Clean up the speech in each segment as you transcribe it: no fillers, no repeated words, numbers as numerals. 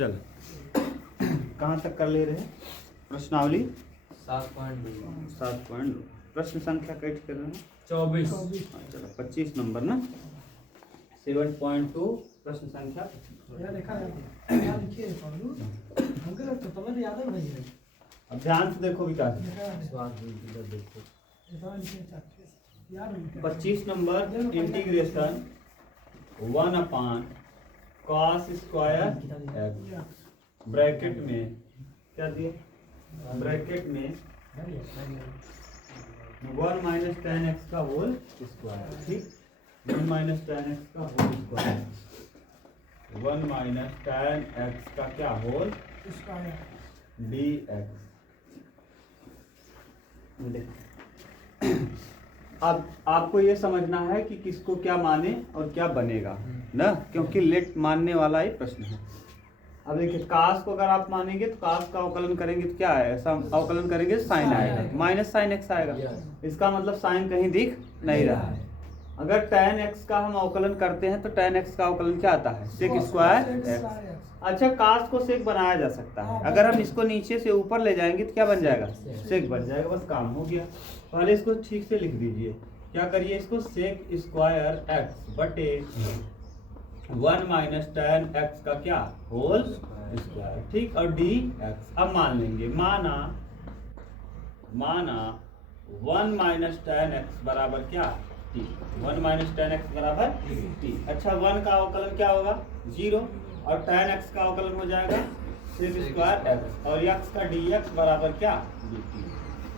चल कहाँ तक कर ले रहे हैं प्रश्नावली 7.2 प्रश्न संख्या कैट कर रहे हैं 24। चलो 25 नंबर ना 7.2 प्रश्न संख्या अब ध्यान से देखो Vikas 25 number integration 1/cos square x bracket में क्या दिए ब्रैकेट में 1 माइनस tan x का होल स्क्वायर ठीक 1 माइनस tan x का whole square 1 minus tan x का क्या होल dx अब आपको ये समझना है कि किसको क्या माने और क्या बनेगा ना, क्योंकि लेट मानने वाला ही प्रश्न है। अब देखिए कास को अगर आप मानेंगे तो कास का अवकलन करेंगे तो क्या है, ऐसा अवकलन करेंगे साइन आएगा, माइनस साइन एक्स आएगा, इसका मतलब साइन कहीं दिख नहीं रहा है। अगर tan x का हम अवकलन करते हैं तो tan x का अवकलन क्या आता है सेक स्क्वायर एक्स। अच्छा कास को सेक बनाया जा सकता है, अगर हम इसको नीचे से ऊपर ले जाएंगे तो क्या बन जाएगा सेक बन जाएगा, बस काम हो गया। पहले इसको ठीक से लिख दीजिए, क्या करिए इसको सेक स्क्वायर एक्स बटे 1 माइनस tan x का क्या होल स्क्वायर ठीक और dx। अब मान लेंगे माना 1 माइनस tan x बराबर क्या t 1 माइनस tan x बराबर t। अच्छा 1 का अवकलन क्या होगा 0 और tan x का अवकलन हो जाएगा सेक स्क्वायर x और x का dx बराबर क्या dt।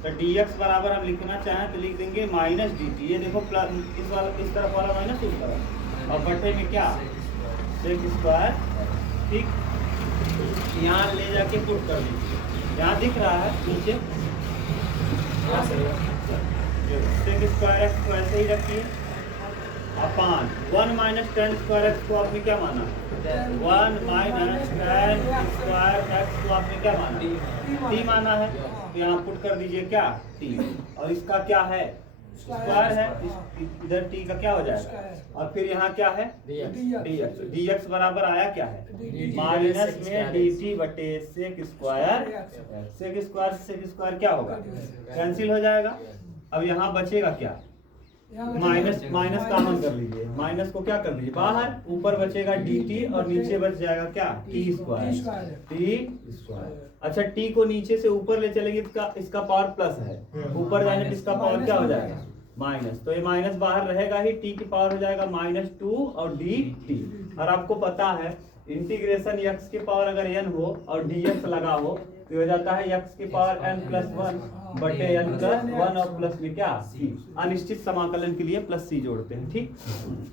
तो dx बराबर हम लिखना चाहें तो लिख देंगे माइनस dt, ये देखो प्लस इस तरफ वाला माइनस उस तरफ और बटे में क्या सेक स्क्वायर ठीक। यहाँ ले जाके पुट कर दीजिए, यहाँ दिख रहा है नीचे सेक स्क्वायर एक्स को ऐसे ही रखिए अपान 1 माइनस tan स्क्वायर एक्स को आपने क्या माना 1 माइनस tan स्क्वायर एक्स को आपने क्या माना t माना है, तो यहाँ पुट कर दीजिए क्या t और इसका क्या है स्क्वायर है, इधर t का क्या हो जाएगा और फिर यहाँ क्या है dx बराबर आया क्या है माइनस में dt बटे सेक स्क्वायर। सेक स्क्वायर से सेक स्क्वायर क्या होगा कैंसिल हो जाएगा। अब यहाँ बचेगा क्या माइनस माइनस कॉमन कर लीजिए, माइनस को क्या कर दीजिए बाहर, ऊपर बचेगा dt और नीचे बच जाएगा क्या t स्क्वायर। अच्छा t को नीचे से ऊपर ले चलेंगे इसका पावर प्लस है, ऊपर जाने पर इसका पावर क्या हो जाएगा माइनस, तो ये माइनस बाहर रहेगा ही, t की पावर हो जाएगा -2 और dt। और आपको पता है इंटीग्रेशन x की पावर अगर n हो और dx लगा हो तो हो जाता है x की पावर n+1 बटे n+1 और प्लस में क्या c, अनिश्चित समाकलन के लिए प्लस c जोड़ते हैं ठीक।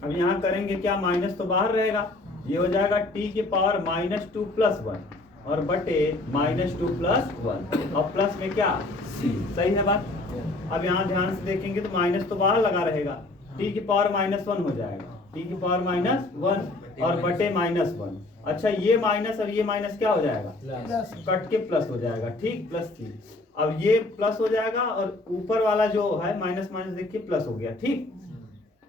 अब यहाँ करेंगे क्या माइनस तो बाहर रहेगा, ये हो जाएगा t की पावर -2 + 1 और बटे -2 + 1 और प्लस में क्या c, सही है बात। अब यहाँ ध्यान से देखेंगे तो माइनस तो बाहर लगा रहेगा, t की पावर -1 हो जाएगा, t की पावर -1 और बटे -1। अच्छा ये माइनस और ये माइनस क्या हो जाएगा कट के प्लस हो जाएगा ठीक प्लस c। अब ये प्लस हो जाएगा और ऊपर वाला जो है माइनस माइनस देखिए प्लस हो गया ठीक।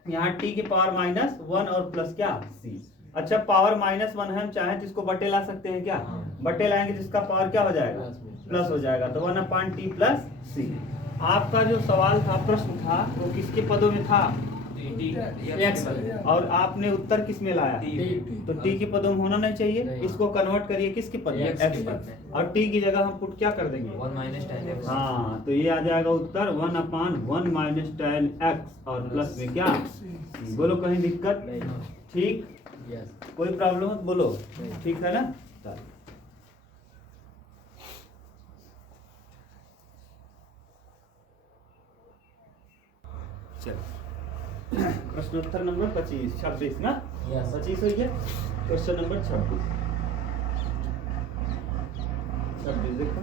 यहाँ t की पावर -1 और प्लस क्या c। अच्छा पावर -1 है, हम चाहें तो इसको बटे ला सकते हैं क्या, बटे लाएंगे तो इसका पावर क्या हो जाएगा प्लस हो जाएगा, तो 1/t + c। आपका जो सवाल था प्रश्न था वो किसके पदों में था x, और आपने उत्तर किस में लाया तो t के पदों में होना नहीं चाहिए, इसको कन्वर्ट करिए किसके पद में x पर और t की जगह हम पुट क्या कर देंगे 1 माइनस tan x। हाँ तो ये आ जाएगा उत्तर 1/1 माइनस tan x और प्लस में क्या बोलो कहीं दिक्कत ठीक, कोई प्रॉब्लम हो तो बोलो ठीक है ना। चलो प्रश्नोत्तर नंबर 26 ना 25 हुई है। क्वेश्चन नंबर 26 देखो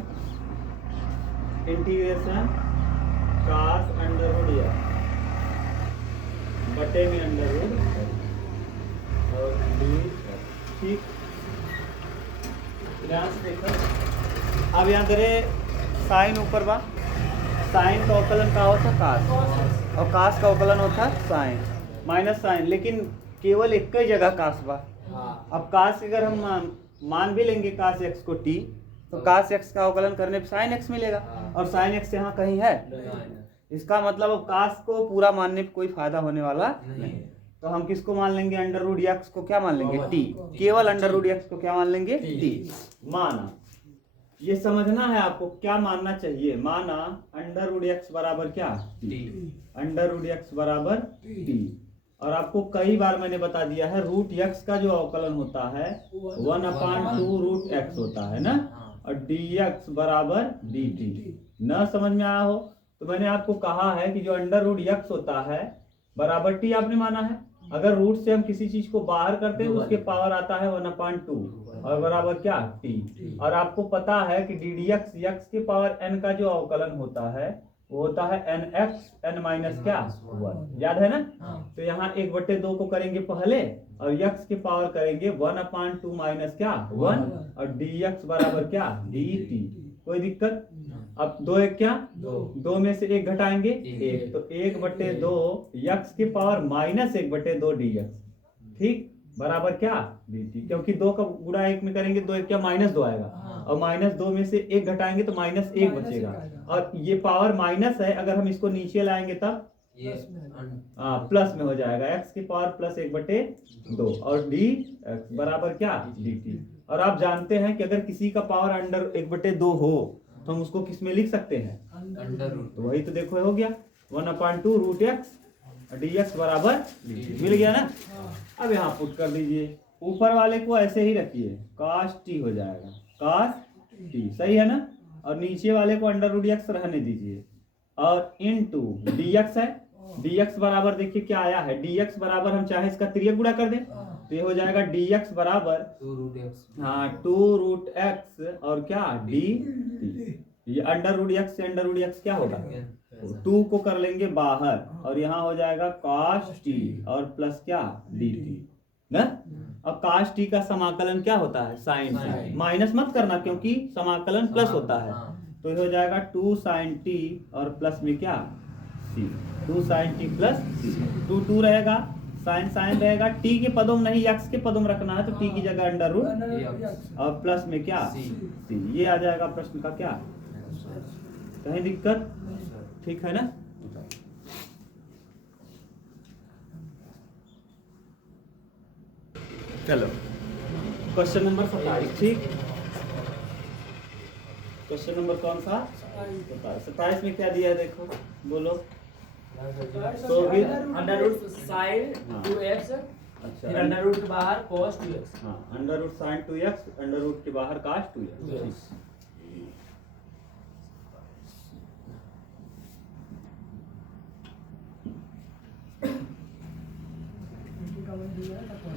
इंटीग्रेशन cos √ f बटे में √ और ठीक। ध्यान से देखो अब यहाँ दरे साइन ऊपर बा, साइन का अवकलन का होता कास और कास का अवकलन होता साइन माइनस साइन, लेकिन केवल एक ही जगह कास बा। अब कास अगर हम मान भी लेंगे cos x को t, तो cos x का अवकलन करने पे sin x मिलेगा, और sin x यहाँ कहीं है, इसका मतलब अब cos को पूरा मानने पे कोई फायदा होने वाला नहीं। तो हम किसको मान लेंगे, अंडर रूट x को क्या मान लेंगे, t, केवल अंडर रूट x को क्या मान लेंगे, t। माना, ये समझना है आपको क्या मानना चाहिए, माना अंडर रूट x बराबर क्या, t, अंडर रूट x बराबर t, और आपको कई बार मैंने बता दिया है रूट x का जो अवकलन होता है 1/2 रूट x होता है ना, और dx बराबर dt। न समझ में आया हो तो मैंने आपको कहा है कि जो अंडर रूट x होता है बराबर t आपने माना है, अगर रूट से हम किसी चीज को बाहर करते हैं तो उसके पावर आता है 1/2 और बराबर क्या, t। और आपको पता है कि डी डी एक्स x के पावर n का जो अवकलन होता है वो होता है nx n माइनस क्या 1, याद है ना। तो यहाँ 1/2 को करेंगे पहले और x के पावर करेंगे 1/2 माइनस क्या 1, और dx बराबर क्या dt। कोई दिक्कत, अब 2 1 क्या 2 में से 1 घटाएंगे 1, तो 1/2 x के पावर माइनस 1/2 dx, ठीक, बराबर क्या dt, क्योंकि 2 का गुणा 1 में करेंगे 2 1 क्या -2 आएगा, और -2 में से 1 घटाएंगे तो -1 बचेगा, और ये पावर माइनस है, अगर हम इसको नीचे लाएंगे तब ये प्लस में हो जाएगा, x की पावर प्लस 1/2 और dx बराबर क्या dt। और आप जानते हैं कि अगर किसी का पावर अंडर 1/2 हो तो हम उसको किस में लिख सकते हैं, अंडर रूट, तो वही तो देखो हो गया 1/2 रूट x dx बराबर मिल गया ना। अब यहाँ पुट कर दीजिए, ऊपर वाले को ऐसे ही रखिए, cos t हो जाएगा, cos t, सही है ना, और नीचे वाले को अंडर रूट x रहने दीजिए, और इनटू dx है, dx बराबर देखिए क्या आया है, dx बराबर हम चाहे इसका तिर्यक गुणा कर दें तो ये हो जाएगा dx बराबर 2 रूट x और क्या dt, ये अंडर रूट x से अंडर रूट x क्या होगा, 2 को कर लेंगे बाहर और यहाँ हो जाएगा cos t और प्लस क्या dt ना। अब cos t का समाकलन क्या होता है, sin t, माइनस मत करना क्योंकि समाकलन प्लस होता है, तो ये हो जाएगा 2 sin t और प्लस में क्या c, 2 sin t plus c, 2 रहेगा, साइन साइन रहेगा, t के पदों में नहीं x के पदों में रखना है, तो t की जगह अंडर रूट और प्लस में क्या c, ये आ जाएगा प्रश्न का क्या, कहीं दिक्कत, ठीक है ना। चलो क्वेश्चन नंबर 27, ठीक, क्वेश्चन नंबर कौन सा 27 में क्या दिया है देखो, बोलो। तो अंडर रूट साइन 2x, अच्छा, फिर अंडर रूट के बाहर cos 2x, हाँ, under root sine 2x, under root के बाहर cos 2x।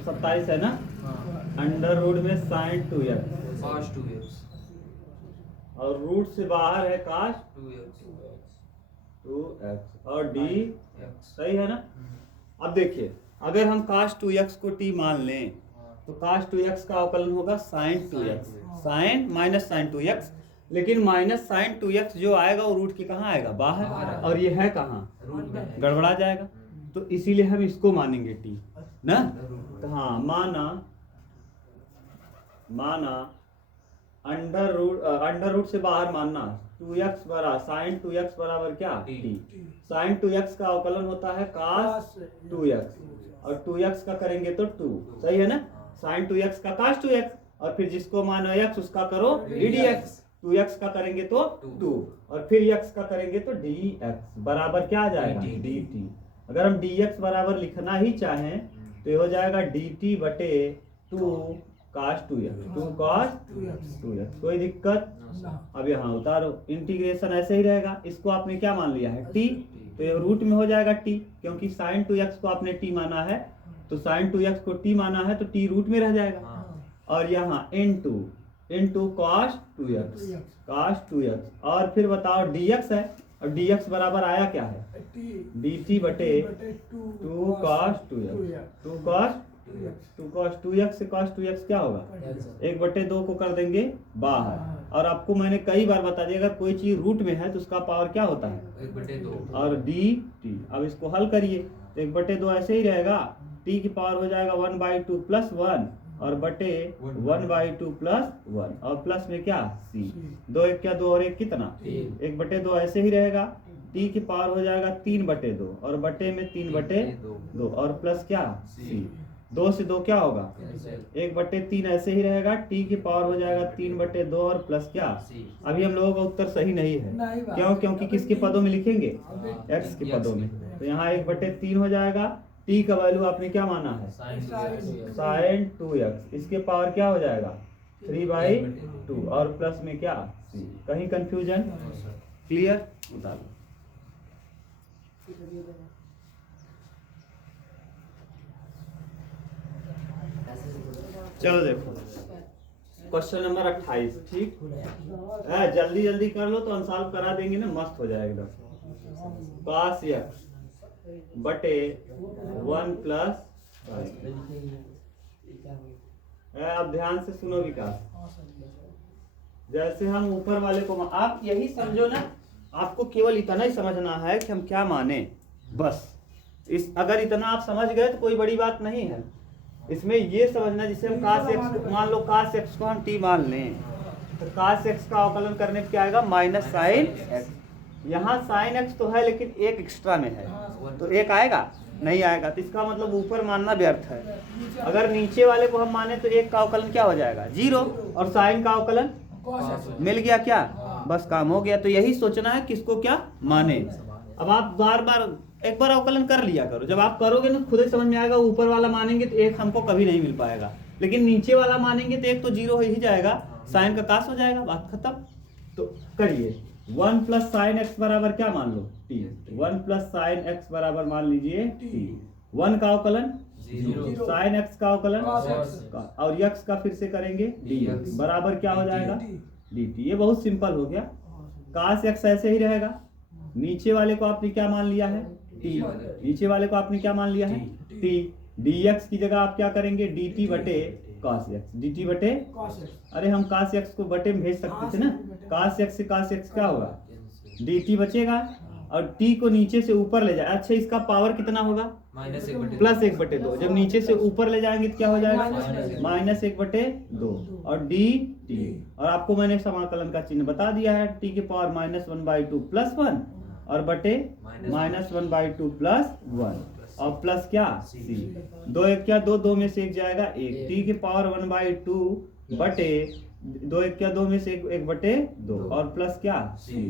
27 है ना, अंडर रूट में साइन 2x cos 2x और रूट से बाहर है cos 2x 2x और d, सही है ना। अब देखिए अगर हम cos 2x को t मान लें तो cos 2x का अवकलन होगा sin 2x, sin minus sin 2x, लेकिन माइनस sin 2x जो आएगा वो रूट के कहाँ आएगा, बाहर, और ये है कहाँ, गड़बड़ा जाएगा, तो इसीलिए हम इसको मानेंगे t ना। तो हाँ, माना अंडर रूट से बाहर मानना 2x बराबर साइन 2x बराबर क्या t, साइन 2x का अवकलन होता है cos 2x और 2x का करेंगे तो 2, सही है ना, साइन 2x का cos 2x और फिर जिसको मानो x उसका करो ddx, 2x का करेंगे तो 2 और फिर x का करेंगे तो dx बराबर क्या आ जाएगा dt। अगर हम dx बराबर लिखना ही चाहें तो ये हो जाएगा dt बटे 2 cos 2x, 2 cos 2x, कोई दिक्कत। अब यहाँ उतारो, इंटीग्रेशन ऐसे ही रहेगा, इसको आपने क्या मान लिया है t, तो ये रूट में हो जाएगा t, क्योंकि sin 2x को आपने t माना है, तो sin 2x को t माना है तो t रूट में रह जाएगा, और यहाँ into cos 2x और फिर बताओ dx है, और dx बराबर आया क्या है dt बटे 2 cos 2x से cos 2x क्या होगा 1/2 को कर देंगे बाहर, और आपको मैंने कई बार बता दिया अगर कोई चीज रूट में है तो उसका पावर क्या होता है 1/2 और dt। अब इसको हल करिए तो 1/2 ऐसे ही रहेगा, t की पावर हो जाएगा 1/2 प्लस 1 और बटे 1/2 प्लस 1 और प्लस में क्या c 2 1 क्या 2 और 1 कितना 1/2 ऐसे ही रहेगा t की पावर हो जाएगा 3/2 और बटे में 3/2 और प्लस क्या c 2 से 2 क्या होगा 1/3 ऐसे ही रहेगा t की पावर हो जाएगा 3/2 और प्लस क्या अभी हम लोगों का उत्तर सही नहीं है क्यों क्योंकि किसके पदों में लिखेंगे x के पदों में तो यहाँ 1/3 हो जाएगा t का वैल्यू आपने क्या माना है sin 2x इसके पावर क्या हो जाएगा 3/2 और प्लस में क्या c कहीं कंफ्यूजन क्लियर उतार लो चलो देखो क्वेश्चन नंबर 28 ठीक है जल्दी जल्दी कर लो तो अनसॉल्व करा देंगे ना मस्त हो जाएगा एकदम cos x बटे 1 प्लस अब ध्यान से सुनो विकास जैसे हम ऊपर वाले को आप यही समझो ना आपको केवल इतना ही समझना है कि हम क्या माने बस इस अगर इतना आप समझ गए तो कोई बड़ी बात नहीं है इसमें ये समझना जिसे हम cos x मान लो cos x को हम t मान लें तो cos x का अवकलन करने पे क्या आएगा माइनस sin x यहाँ sin x तो है लेकिन एक एक्स्ट्रा में है तो एक आएगा नहीं आएगा तो इसका मतलब ऊपर मानना व्यर्थ है अगर नीचे वाले को हम माने तो एक का अवकलन क्या हो जाएगा 0 और sin का अवकलन मिल गया क्या बस काम हो गया तो यही सोचना है किसको क्या माने अब आप बार बार एक बार अवकलन कर लिया करो जब आप करोगे ना खुद ही समझ में आएगा ऊपर वाला मानेंगे तो एक हमको कभी नहीं मिल पाएगा लेकिन नीचे वाला मानेंगे तो एक तो 0 हो ही जाएगा साइन का कास हो जाएगा बात खत्म तो करिए 1 प्लस साइन एक्स बराबर क्या मान लो t 1 प्लस साइन एक्स बराबर मान लीजिए t 1 का अवकलन 0 साइन एक्स का अवकलन और x का फिर से करेंगे dx बराबर क्या हो जाएगा dt ये बहुत सिंपल हो गया कास x ऐसे ही रहेगा नीचे वाले को आपने क्या मान लिया है t नीचे वाले को आपने क्या मान लिया है t dx की जगह आप क्या करेंगे dt बटे cos x dt बटे अरे हम cos x को बटे में भेज सकते थे ना cos x से cos x क्या होगा dt बचेगा और t को नीचे से ऊपर ले जाए अच्छा इसका पावर कितना होगा प्लस 1/2 जब नीचे से ऊपर ले जाएंगे तो क्या हो जाएगा -1/2 और dt और आपको मैंने समाकलन का चिन्ह बता दिया है t की पावर -1/2 प्लस 1 और बटे -1/2 प्लस 1 और प्लस क्या c 2 1 क्या 2 2 में से 1 जाएगा 1 t की पावर 1/2 बटे 2 1 क्या 2 में से 1/2 और प्लस क्या c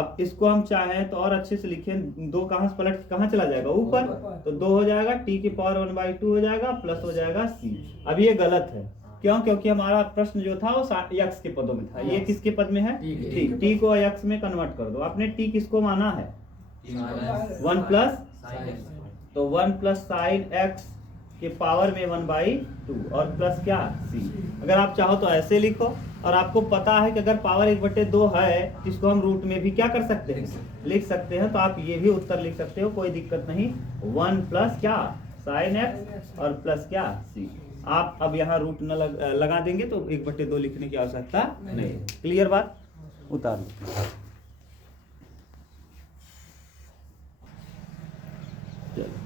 अब इसको हम चाहें तो और अच्छे से लिखें 2 कहां से पलट कहां चला जाएगा ऊपर तो 2 हो जाएगा t की पावर 1/2 हो जाएगा प्लस हो जाएगा c अब ये गलत है क्यों क्योंकि हमारा प्रश्न जो था वो x के पदों में था ये किसके पद में है ठीक t को x में कन्वर्ट कर दो आपने t किसको माना है 1 प्लस तो 1 प्लस साइन x के पावर में 1/2 और प्लस क्या c अगर आप चाहो तो ऐसे लिखो और आपको पता है कि अगर पावर 1/2 है इसको हम रूट में भी क्या कर सकते हैं लिख सकते हैं तो आप ये भी उत्तर लिख सकते हो कोई दिक्कत नहीं 1 प्लस क्या साइन x और प्लस क्या c आप अब यहाँ रूट न लगा देंगे तो 1/2 लिखने की आवश्यकता नहीं क्लियर बात उतार लो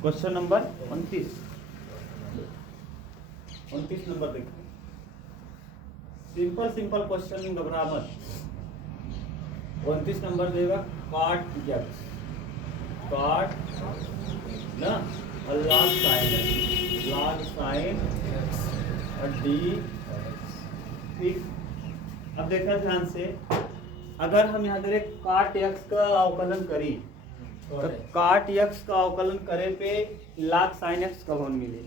क्वेश्चन नंबर 29 नंबर देखिए सिंपल क्वेश्चन घबरा मत 29 नंबर देगा cot x ना और log sin और d ठीक अब देखा ध्यान से अगर हम यहाँ पर cot x का अवकलन करी तो cot x का अवकलन करे पे log sin x कब मिले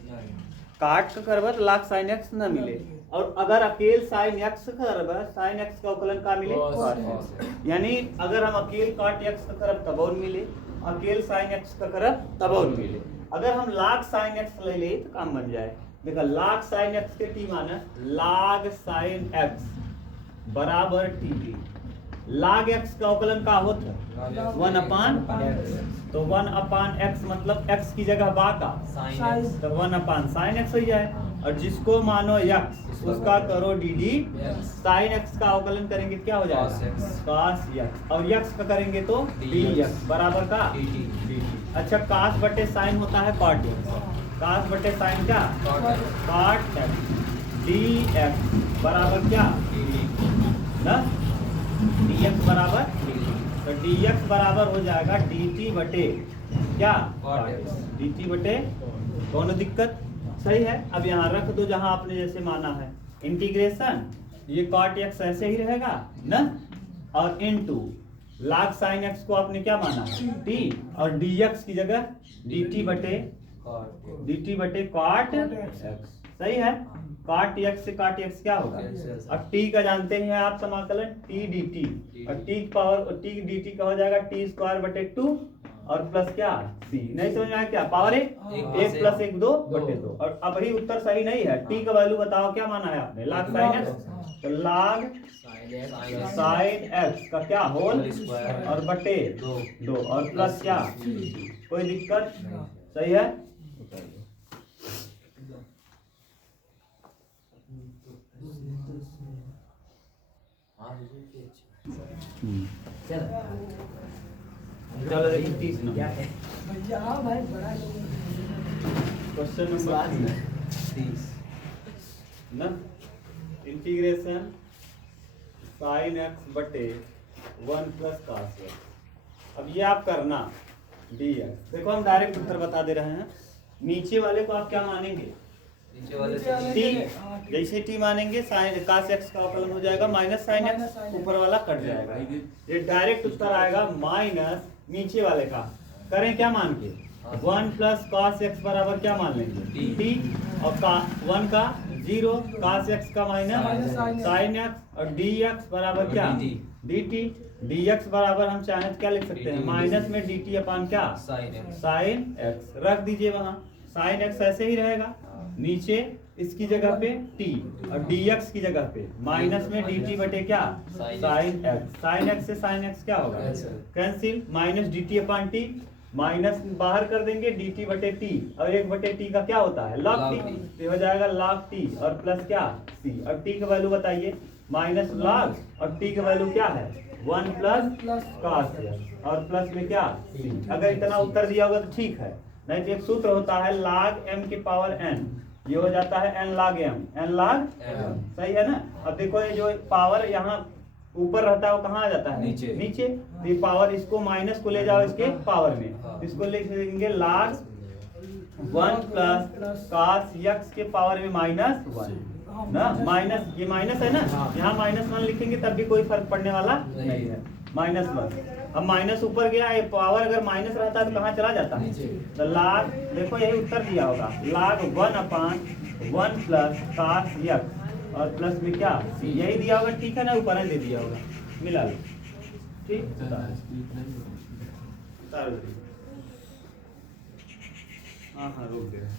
काट का करबा तो log sin x ना मिले और अगर अकेल sin x करबा sin x का अवकलन का मिले यानी अगर हम अकेल cot x का करब तब और मिले अकेल sin x का करब तब और मिले अगर हम log sin x ले ले तो काम बन जाए देखा log sin x के t माना log sin x बराबर t log x का अवकलन का होता है 1/x तो 1/x मतलब x की जगह बा का तो 1/sin x हो जाए और जिसको मानो x उसका करो dd sin x का अवकलन करेंगे क्या हो जाएगा cos x और x का करेंगे तो dx बराबर का dt अच्छा cos बटे sin होता है cot x cos बटे sin क्या cot x dx बराबर क्या ना, dx बराबर, तो dx बराबर हो जाएगा dt बटे क्या, dt बटे, दोनों दिक्कत सही है। अब यहाँ रख दो जहाँ आपने जैसे माना है, इंटीग्रेशन ये cot x ऐसे ही रहेगा ना, और इनटू log sin x को आपने क्या माना है t, और dx की जगह dt बटे cot x, सही है। cot x से cot x क्या होगा, अब t का जानते हैं आप समाकलन t dt, और t की पावर t dt का हो जाएगा t स्क्वायर बटे 2 और प्लस क्या c, नहीं समझ में आया क्या, पावर एक प्लस एक 2 बटे 2। और अब ही उत्तर सही नहीं है, t का वैल्यू बताओ क्या माना है आपने, log sin x, तो log sin x का क्या होल और बटे 2 और प्लस क्या, कोई दिक्कत, सही है। चलो देखिए 30 नंबर क्वेश्चन नंबर 30 ना, इंटीग्रेशन sin x बटे 1 प्लस cos x। अब ये आप करना dx, देखो हम डायरेक्ट उत्तर बता दे रहे हैं। नीचे वाले को आप क्या मानेंगे, t, जैसे t मानेंगे sin cos x का अवकलन हो जाएगा माइनस sin x, ऊपर वाला कट जाएगा, ये डायरेक्ट उत्तर आएगा माइनस नीचे वाले का, करें क्या मान के 1 प्लस cos x बराबर क्या मान लेंगे t, और 1 का 0, cos x का माइनस sin x, और dx बराबर क्या dt, dx बराबर हम चाहें तो क्या लिख सकते हैं, माइनस में dt अपान क्या sin x, रख दीजिए वहाँ, sin x ऐसे ही रहेगा, नीचे इसकी जगह पे t और dx की जगह पे माइनस में dt बटे क्या sin x से sin x क्या होगा कैंसिल, माइनस dt अपान t, माइनस बाहर कर देंगे dt बटे t, और 1 बटे t का क्या होता है log t, तो हो जाएगा log t और प्लस क्या c, और t का वैल्यू बताइए माइनस log, और t का वैल्यू क्या है 1 प्लस cos x, और प्लस में क्या c। अगर इतना उत्तर दिया होगा तो ठीक है, नहीं तो एक सूत्र होता है log m की पावर n, ये हो जाता है n log m, सही है ना। अब देखो ये जो पावर यहाँ ऊपर रहता है वो कहाँ आ जाता है नीचे, तो ये पावर इसको माइनस को ले जाओ इसके पावर में, इसको लिख देंगे log 1 प्लस cos x के पावर में माइनस 1 ना, माइनस ये माइनस है ना, यहाँ -1 लिखेंगे तब भी कोई फर्क पड़ने वाला नहीं है, -1। अब माइनस ऊपर गया, ये पावर अगर माइनस रहता है तो कहाँ चला जाता है, तो log, देखो यही उत्तर दिया होगा log 1 अपान 1 प्लस cos x, और प्लस में क्या यही दिया होगा, ठीक है ना, ऊपर दे दिया होगा, मिला लो, ठीक, हाँ रोक दे रहे हैं।